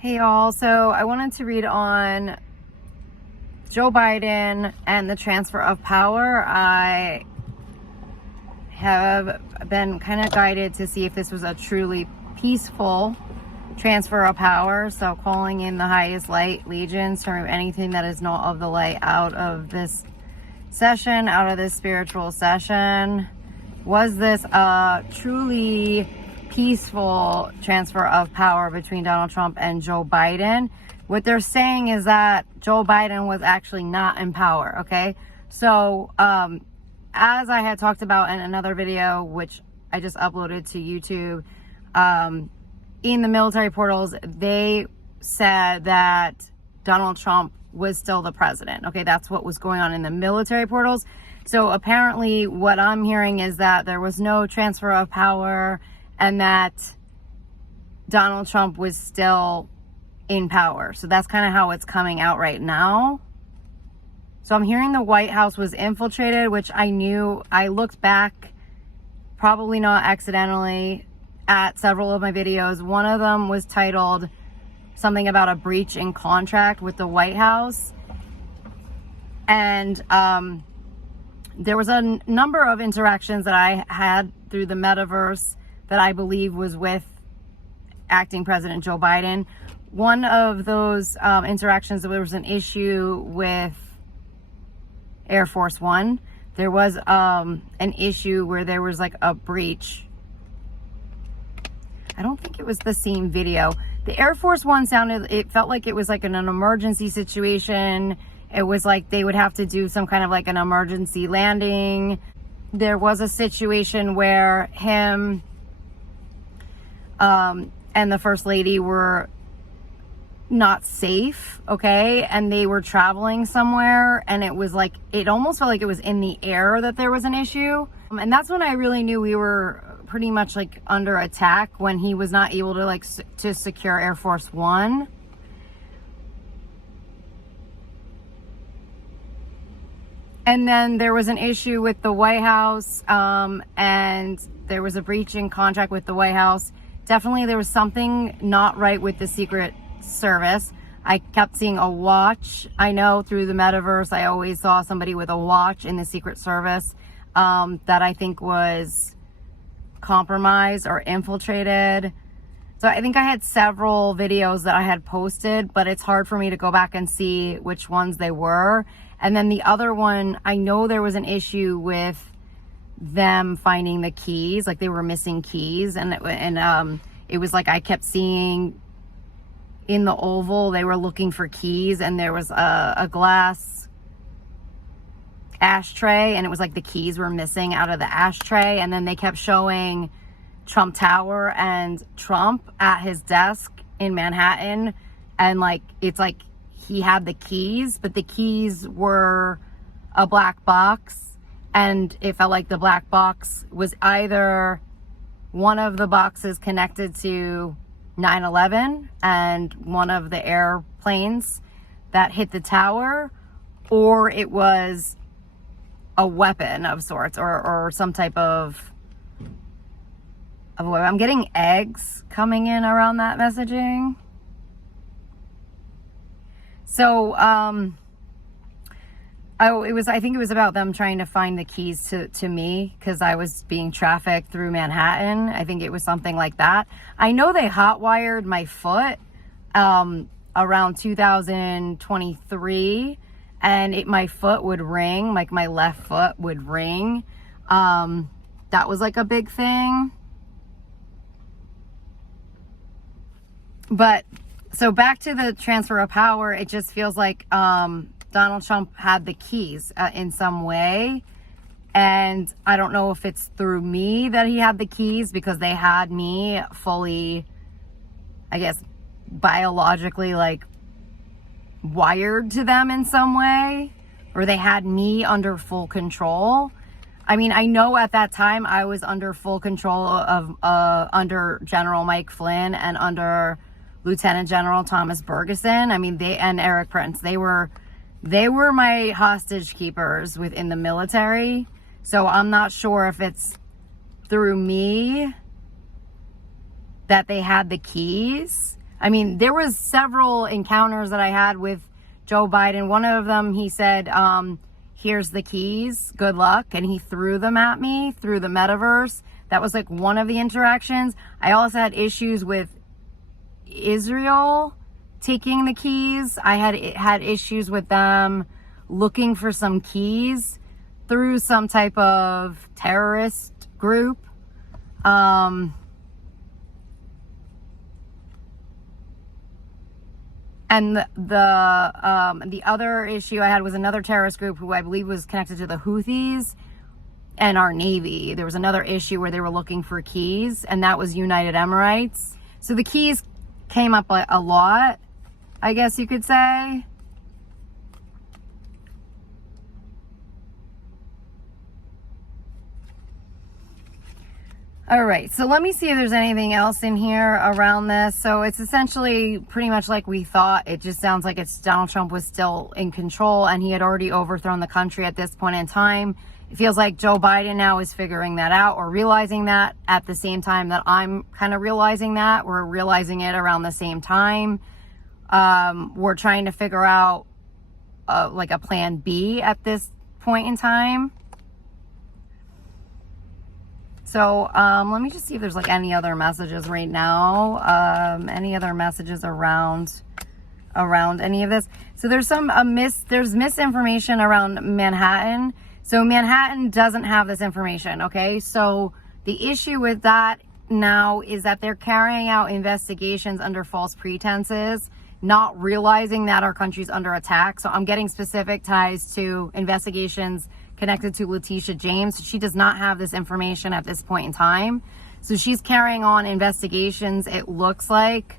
Hey y'all, so I wanted to read on Joe Biden and the transfer of power. I have been kind of guided to see if this was a truly peaceful transfer of power. So calling in the highest light legions to remove anything that is not of the light out of this session, out of this spiritual session. Was this a truly peaceful transfer of power between Donald Trump and Joe Biden? What they're saying is that Joe Biden was actually not in power, okay? So, as I had talked about in another video, which I just uploaded to YouTube, in the military portals, they said that Donald Trump was still the president, okay? That's what was going on in the military portals. So apparently what I'm hearing is that there was no transfer of power and that Donald Trump was still in power. So that's kind of how it's coming out right now. So I'm hearing the White House was infiltrated, which I knew. I looked back, probably not accidentally, at several of my videos. One of them was titled something about a breach in contract with the White House. And there was a number of interactions that I had through the metaverse that I believe was with acting President Joe Biden. One of those interactions, there was an issue with Air Force One. There was an issue where there was like a breach. I don't think it was the same video. The Air Force One it felt like it was like an emergency situation. It was like they would have to do some kind of like an emergency landing. There was a situation where him and the First Lady were not safe, okay? And they were traveling somewhere, and it was like, it almost felt like it was in the air that there was an issue. And that's when I really knew we were pretty much like under attack, when he was not able to to secure Air Force One. And then there was an issue with the White House, and there was a breach in contract with the White House. Definitely there was something not right with the Secret Service. I kept seeing a watch. I know through the metaverse, I always saw somebody with a watch in the Secret Service that I think was compromised or infiltrated. So I think I had several videos that I had posted, but it's hard for me to go back and see which ones they were. And then the other one, I know there was an issue with them finding the keys, like they were missing keys, and it was like I kept seeing in the Oval they were looking for keys, and there was a glass ashtray, and it was like the keys were missing out of the ashtray. And then they kept showing Trump Tower and Trump at his desk in Manhattan, and like it's like he had the keys, but the keys were a black box. And it felt like the black box was either one of the boxes connected to 9/11 and one of the airplanes that hit the tower, or it was a weapon of sorts, or some type of a weapon. I'm getting eggs coming in around that messaging. So, I think it was about them trying to find the keys to me because I was being trafficked through Manhattan. I think it was something like that. I know they hotwired my foot around 2023, and my foot would ring, like my left foot would ring. That was like a big thing. But so back to the transfer of power, it just feels like Donald Trump had the keys in some way. And I don't know if it's through me that he had the keys, because they had me fully, I guess, biologically like wired to them in some way, or they had me under full control. I mean, I know at that time I was under full control of under General Mike Flynn and under Lieutenant General Thomas Bergeson. I mean, and Eric Prince, they were my hostage keepers within the military. So I'm not sure if it's through me that they had the keys, I mean, there was several encounters that I had with Joe Biden. One of them, he said, here's the keys, good luck. And he threw them at me through the metaverse. That was like one of the interactions. I also had issues with Israel taking the keys. I had issues with them looking for some keys through some type of terrorist group. And the other issue I had was another terrorist group who I believe was connected to the Houthis and our Navy. There was another issue where they were looking for keys, and that was United Emirates. So the keys came up a lot, I guess you could say. All right, so let me see if there's anything else in here around this. So it's essentially pretty much like we thought. It just sounds like it's Donald Trump was still in control and he had already overthrown the country at this point in time. It feels like Joe Biden now is figuring that out or realizing that at the same time that I'm kind of realizing that. We're realizing it around the same time. We're trying to figure out like a plan B at this point in time. So let me just see if there's like any other messages right now. Any other messages around any of this. So there's some there's misinformation around Manhattan. So Manhattan doesn't have this information, okay? So the issue with that now is that they're carrying out investigations under false pretenses, not realizing that our country's under attack. So I'm getting specific ties to investigations connected to Letitia James. She does not have this information at this point in time. So she's carrying on investigations, it looks like,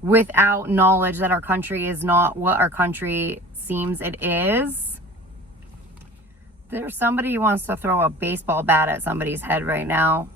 without knowledge that our country is not what our country seems it is. There's somebody who wants to throw a baseball bat at somebody's head right now.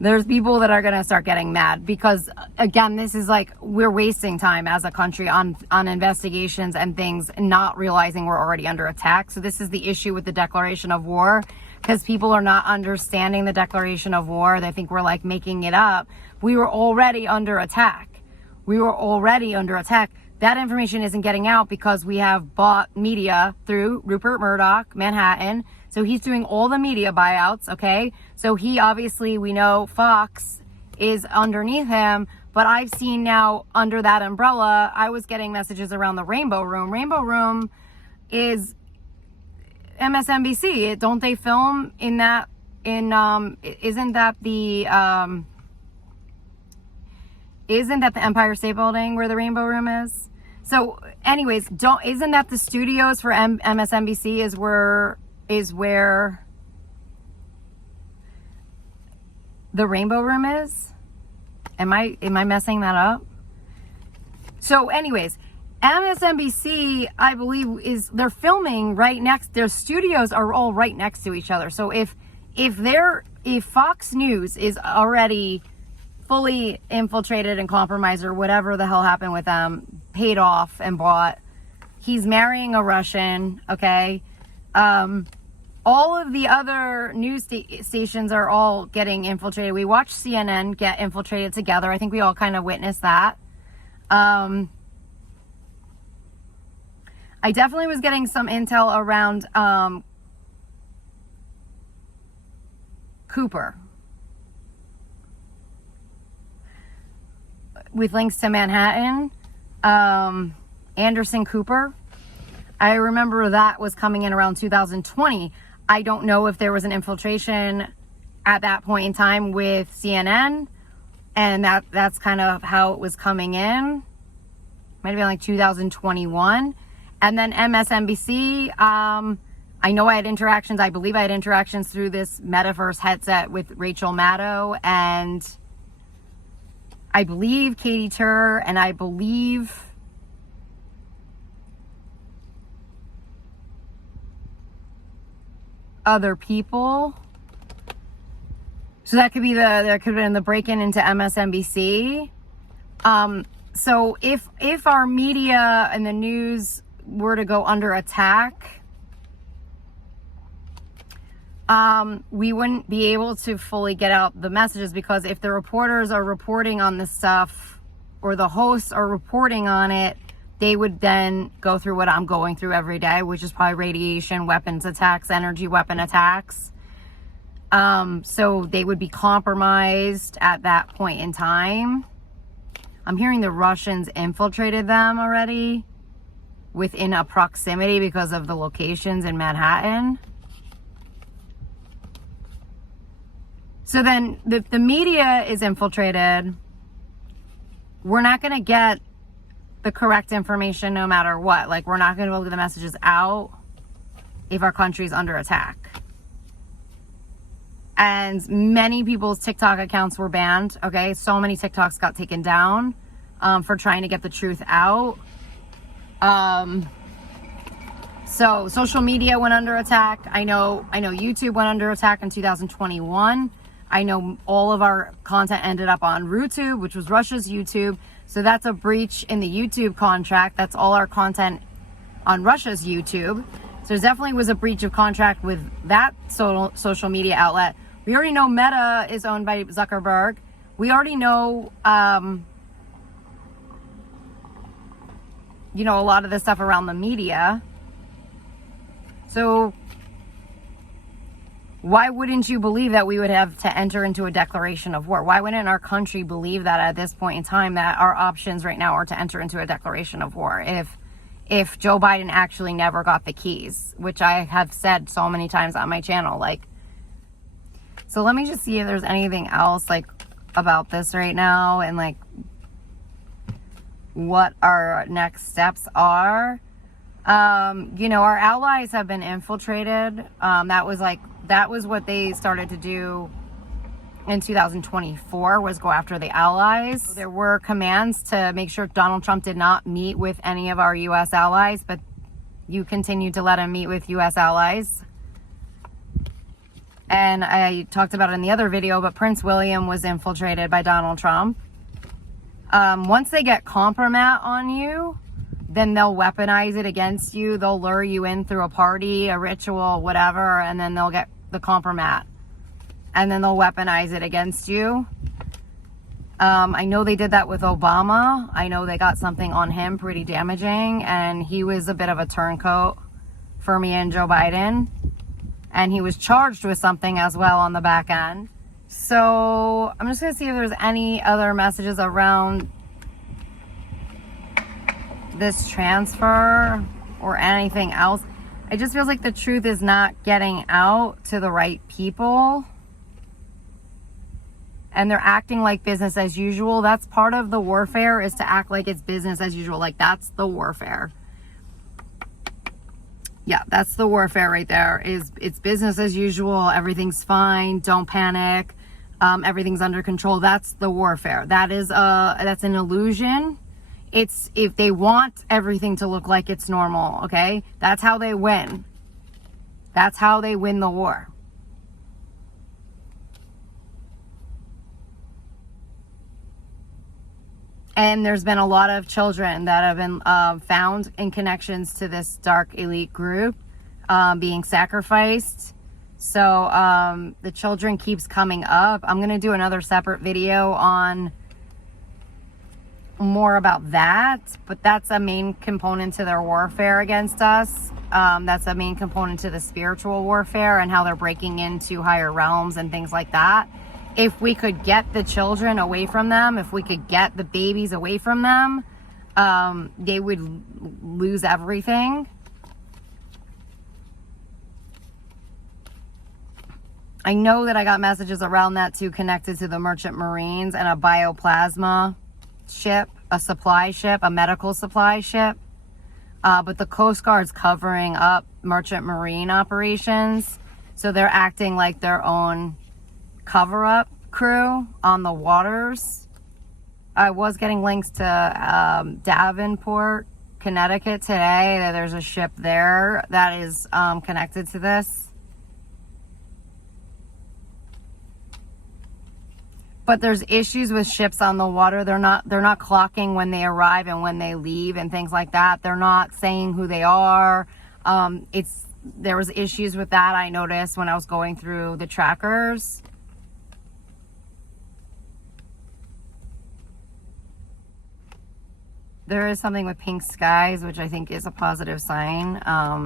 There's people that are going to start getting mad because, again, this is like we're wasting time as a country on investigations and things, not realizing we're already under attack. So this is the issue with the declaration of war, because people are not understanding the declaration of war. They think we're like making it up. We were already under attack. We were already under attack. That information isn't getting out because we have bought media through Rupert Murdoch, Manhattan. So he's doing all the media buyouts, okay? So he obviously, we know Fox is underneath him, but I've seen now under that umbrella, I was getting messages around the Rainbow Room. Rainbow Room is MSNBC. Don't they film in that, isn't that the Empire State Building where the Rainbow Room is? So anyways, isn't that the studios for MSNBC is where the Rainbow Room is? Am I messing that up? So anyways, MSNBC, I believe, they're filming right next, their studios are all right next to each other. So if Fox News is already fully infiltrated and compromised, or whatever the hell happened with them, paid off and bought, he's marrying a Russian, okay? All of the other news stations are all getting infiltrated. We watched CNN get infiltrated together. I think we all kind of witnessed that. I definitely was getting some intel around Cooper, with links to Manhattan, Anderson Cooper. I remember that was coming in around 2020. I don't know if there was an infiltration at that point in time with CNN, and that's kind of how it was coming in. Might have been like 2021. And then MSNBC, I know I had interactions, I believe I had interactions through this metaverse headset with Rachel Maddow, and I believe Katie Tur, and I believe other people. So that could be there could have been the break-in into MSNBC. So if our media and the news were to go under attack, we wouldn't be able to fully get out the messages, because if the reporters are reporting on this stuff or the hosts are reporting on it, they would then go through what I'm going through every day, which is probably radiation, weapons attacks, energy weapon attacks. So they would be compromised at that point in time. I'm hearing the Russians infiltrated them already within a proximity because of the locations in Manhattan. So then the media is infiltrated. We're not going to get the correct information no matter what. Like, we're not going to be able to get the messages out if our country's under attack. And many people's TikTok accounts were banned. Okay, so many TikToks got taken down for trying to get the truth out. So social media went under attack. I know YouTube went under attack in 2021. I know all of our content ended up on RuTube, which was Russia's YouTube. So that's a breach in the YouTube contract. That's all our content on Russia's YouTube. So there definitely was a breach of contract with that social media outlet. We already know Meta is owned by Zuckerberg. We already know, a lot of the stuff around the media. So why wouldn't you believe that we would have to enter into a declaration of war? Why wouldn't our country believe that at this point in time, that our options right now are to enter into a declaration of war if Joe Biden actually never got the keys, which I have said so many times on my channel. So let me just see if there's anything else about this right now, and what our next steps are. Our allies have been infiltrated. That was what they started to do in 2024, was go after the allies. There were commands to make sure Donald Trump did not meet with any of our U.S. allies, but you continued to let him meet with U.S. allies. And I talked about it in the other video, but Prince William was infiltrated by Donald Trump. Once they get compromat on you, then they'll weaponize it against you. They'll lure you in through a party, a ritual, whatever, and then they'll get the compromat. And then they'll weaponize it against you. I know they did that with Obama. I know they got something on him pretty damaging, and he was a bit of a turncoat for me and Joe Biden. And he was charged with something as well on the back end. So I'm just going to see if there's any other messages around this transfer or anything else. It just feels like the truth is not getting out to the right people. And they're acting like business as usual. That's part of the warfare, is to act like it's business as usual. That's the warfare. Yeah, that's the warfare right there. It's business as usual. Everything's fine. Don't panic. Everything's under control. That's the warfare. That's an illusion. It's if they want everything to look like it's normal, okay? That's how they win. That's how they win the war. And there's been a lot of children that have been found in connections to this dark elite group being sacrificed. So the children keeps coming up. I'm going to do another separate video on more about that, but that's a main component to their warfare against us. That's a main component to the spiritual warfare and how they're breaking into higher realms and things like that. If we could get the children away from them, if we could get the babies away from them, they would lose everything. I know that I got messages around that too, connected to the Merchant Marines and a bioplasma ship, a supply ship, a medical supply ship. But the Coast Guard's covering up Merchant Marine operations. So they're acting like their own cover-up crew on the waters. I was getting links to Davenport, Connecticut today. There's a ship there that is connected to this. But there's issues with ships on the water. They're not clocking when they arrive and when they leave and things like that. They're not saying who they are. there was issues with that I noticed when I was going through the trackers. There is something with pink skies, which I think is a positive sign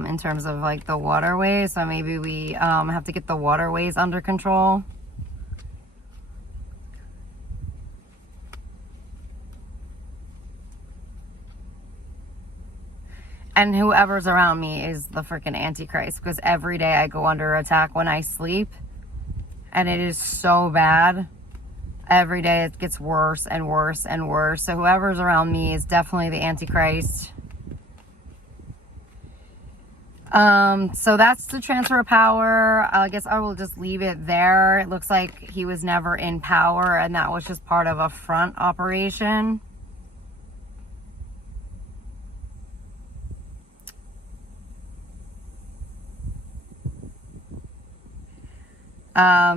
in terms of like the waterways. So maybe we have to get the waterways under control. And whoever's around me is the freaking Antichrist, because every day I go under attack when I sleep, and it is so bad. Every day it gets worse and worse and worse. So whoever's around me is definitely the Antichrist. So that's the transfer of power. I guess I will just leave it there. It looks like he was never in power, and that was just part of a front operation.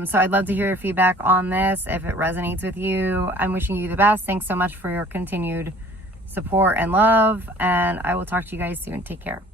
So I'd love to hear your feedback on this. If it resonates with you, I'm wishing you the best. Thanks so much for your continued support and love, and I will talk to you guys soon. Take care.